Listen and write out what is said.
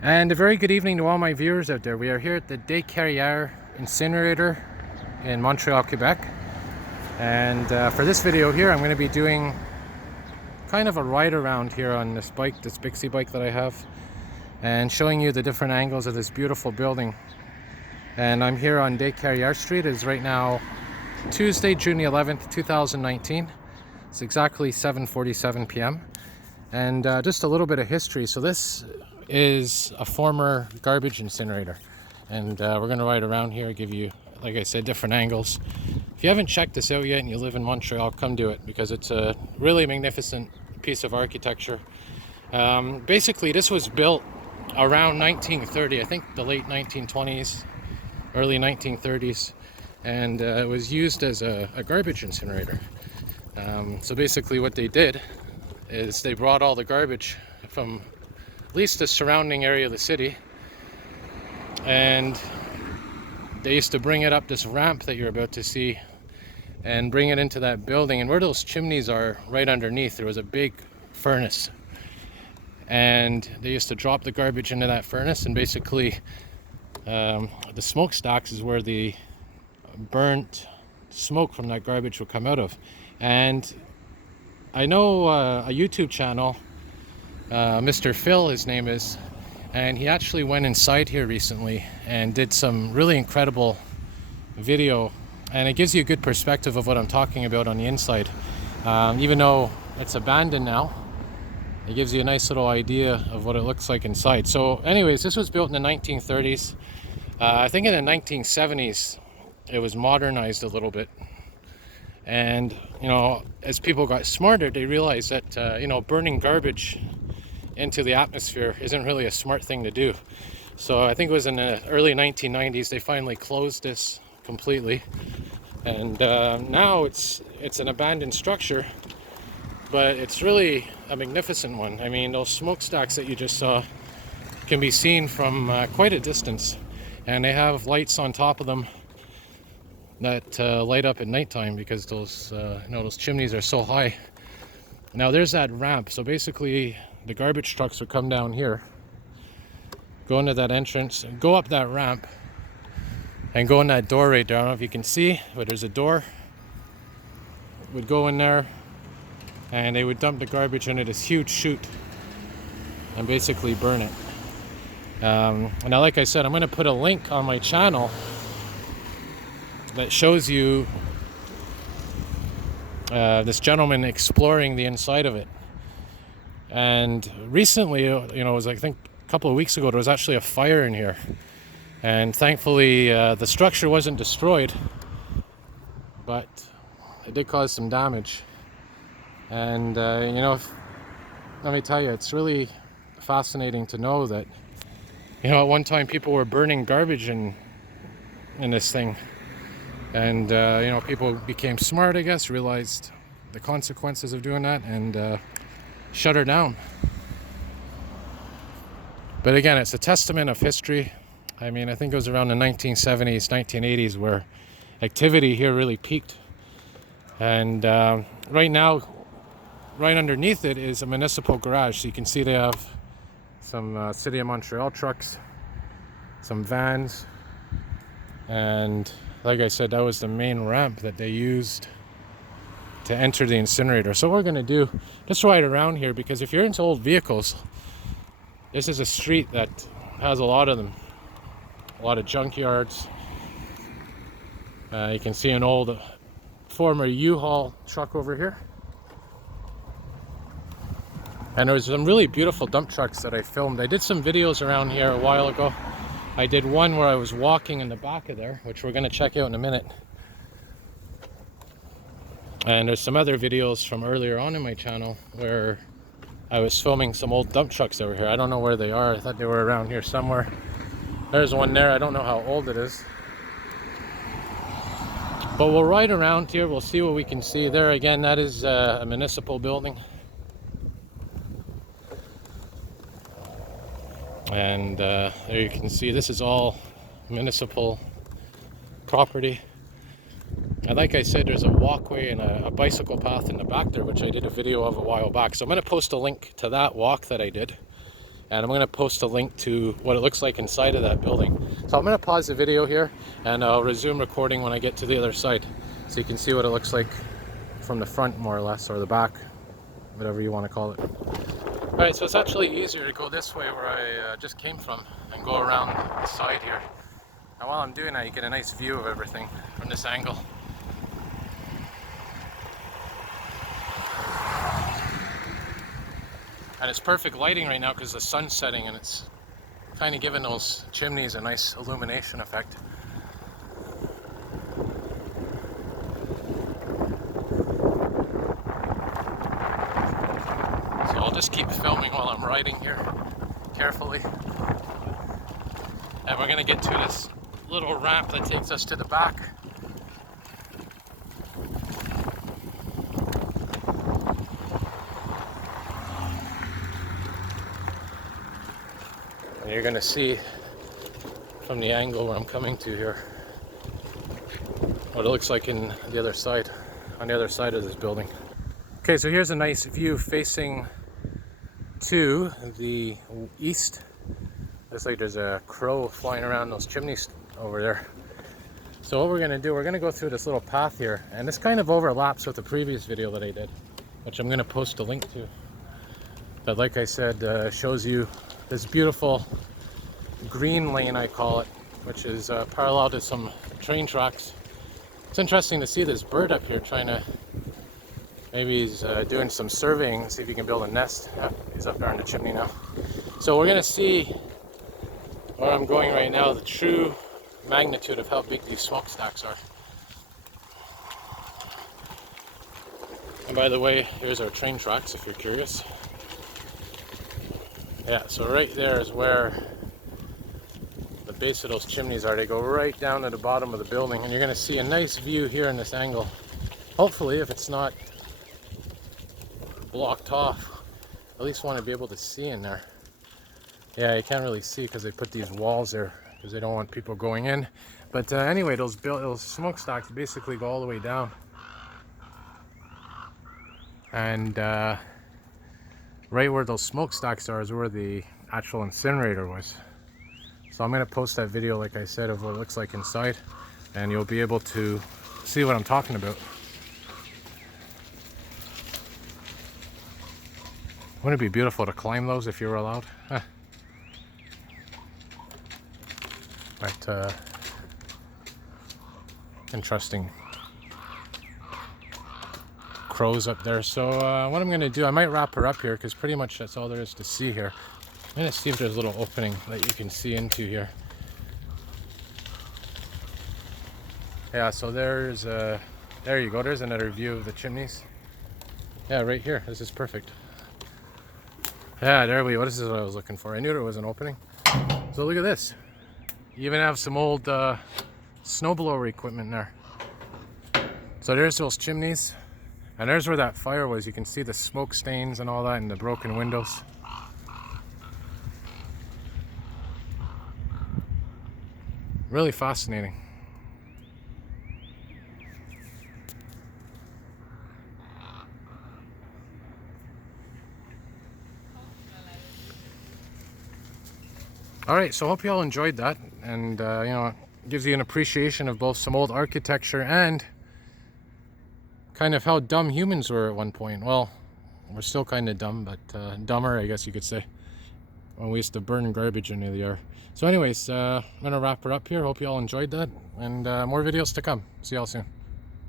And a very good evening to all my viewers out there. We are here at the Carrières Incinerator in Montreal, Quebec. And for this video here, I'm going to be doing kind of a ride around here on this bike, this Bixie bike that I have, and showing you the different angles of this beautiful building. And I'm here on Carrières Street. It is right now Tuesday, June the 11th, 2019. It's exactly 7:47 p.m. And just a little bit of history. So this is a former garbage incinerator, and we're going to ride around here, give you, like I said, different angles. If you haven't checked this out yet and you live in Montreal, come do it, because it's a really magnificent piece of architecture. Basically, this was built around 1930, I think the late 1920s, early 1930s, and it was used as a garbage incinerator. So basically what they did is they brought all the garbage from at least the surrounding area of the city, and they used to bring it up this ramp that you're about to see and bring it into that building. And where those chimneys are, right underneath, there was a big furnace, and they used to drop the garbage into that furnace, and basically the smokestacks is where the burnt smoke from that garbage would come out of. And I know a YouTube channel, Mr. Phil, his name is, and he actually went inside here recently and did some really incredible video, and it gives you a good perspective of what I'm talking about on the inside. Even though it's abandoned now, it gives you a nice little idea of what it looks like inside. So anyways, this was built in the 1930s. I think in the 1970s it was modernized a little bit. And, you know, as people got smarter, they realized that, burning garbage into the atmosphere isn't really a smart thing to do. So I think it was in the early 1990s they finally closed this completely. And now it's an abandoned structure, but it's really a magnificent one. I mean, those smokestacks that you just saw can be seen from quite a distance. And they have lights on top of them that light up at nighttime, because those those chimneys are so high. Now there's that ramp. So basically the garbage trucks would come down here, go into that entrance, and go up that ramp, and go in that door right there. I don't know if you can see, but there's a door. Would go in there, and they would dump the garbage into this huge chute and basically burn it. Now, like I said, I'm going to put a link on my channel that shows you this gentleman exploring the inside of it. And recently, it was, I think a couple of weeks ago, there was actually a fire in here, and thankfully the structure wasn't destroyed, but it did cause some damage. And let me tell you, it's really fascinating to know that at one time people were burning garbage in this thing. And, people became smart, I guess, realized the consequences of doing that, and shut her down. But again, it's a testament of history. I mean, I think it was around the 1970s, 1980s where activity here really peaked. And right now, right underneath it is a municipal garage. So you can see they have some City of Montreal trucks, some vans, and like I said, that was the main ramp that they used to enter the incinerator. So what we're going to do, just ride around here, because if you're into old vehicles, this is a street that has a lot of them, a lot of junkyards. You can see an old former U-Haul truck over here. And there's some really beautiful dump trucks that I filmed. I did some videos around here a while ago. I did one where I was walking in the back of there, which we're going to check out in a minute. And there's some other videos from earlier on in my channel where I was filming some old dump trucks over here. I don't know where they are. I thought they were around here somewhere. There's one there. I don't know how old it is. But we'll ride around here. We'll see what we can see. There again, that is a municipal building. And there you can see this is all municipal property. And like I said, there's a walkway and a bicycle path in the back there, which I did a video of a while back. So I'm going to post a link to that walk that I did. and I'm going to post a link to what it looks like inside of that building. So I'm going to pause the video here, and I'll resume recording when I get to the other side, so you can see what it looks like from the front, more or less, or the back, whatever you want to call it. Alright, so it's actually easier to go this way where I just came from and go around the side here. And while I'm doing that, you get a nice view of everything from this angle. And it's perfect lighting right now because the sun's setting, and it's kind of giving those chimneys a nice illumination effect. So I'll just keep filming while I'm riding here, carefully. And we're going to get to this little ramp that takes us to the back. And you're going to see from the angle where I'm coming to here what it looks like in the other side, on the other side of this building. Okay, so here's a nice view facing to the east. Looks like there's a crow flying around those chimneys over there. So what we're going to do, we're going to go through this little path here, and this kind of overlaps with the previous video that I did, which I'm going to post a link to. But like I said, shows you this beautiful green lane, I call it, which is parallel to some train tracks. It's interesting to see this bird up here trying to, maybe he's doing some surveying, see if he can build a nest. Yeah, he's up there in the chimney now. So we're going to see where I'm going right now, the true magnitude of how big these smokestacks are. And by the way, here's our train tracks if you're curious. Yeah, so right there is where the base of those chimneys are. They go right down to the bottom of the building, and you're going to see a nice view here in this angle. Hopefully, if it's not blocked off, at least want to be able to see in there. Yeah, you can't really see because they put these walls there because they don't want people going in. But anyway, those smokestacks basically go all the way down. And right where those smokestacks are is where the actual incinerator was. So I'm going to post that video, like I said, of what it looks like inside, and you'll be able to see what I'm talking about. Wouldn't it be beautiful to climb those if you were allowed? Huh. But interesting crows up there. So what I'm going to do, I might wrap her up here because pretty much that's all there is to see here. I'm going to see if there's a little opening that you can see into here. Yeah, so there's there you go, there's another view of the chimneys. Yeah, right here, this is perfect. Yeah, there we go, this is what I was looking for. I knew there was an opening. So look at this. You even have some old snowblower equipment there. So there's those chimneys. And there's where that fire was. You can see the smoke stains and all that and the broken windows. Really fascinating. Alright, so I hope you all enjoyed that, and you know, it gives you an appreciation of both some old architecture and kind of how dumb humans were at one point. Well, we're still kind of dumb, but dumber, I guess you could say, when we used to burn garbage into the air. So anyways, I'm going to wrap her up here. Hope you all enjoyed that, and more videos to come. See y'all soon.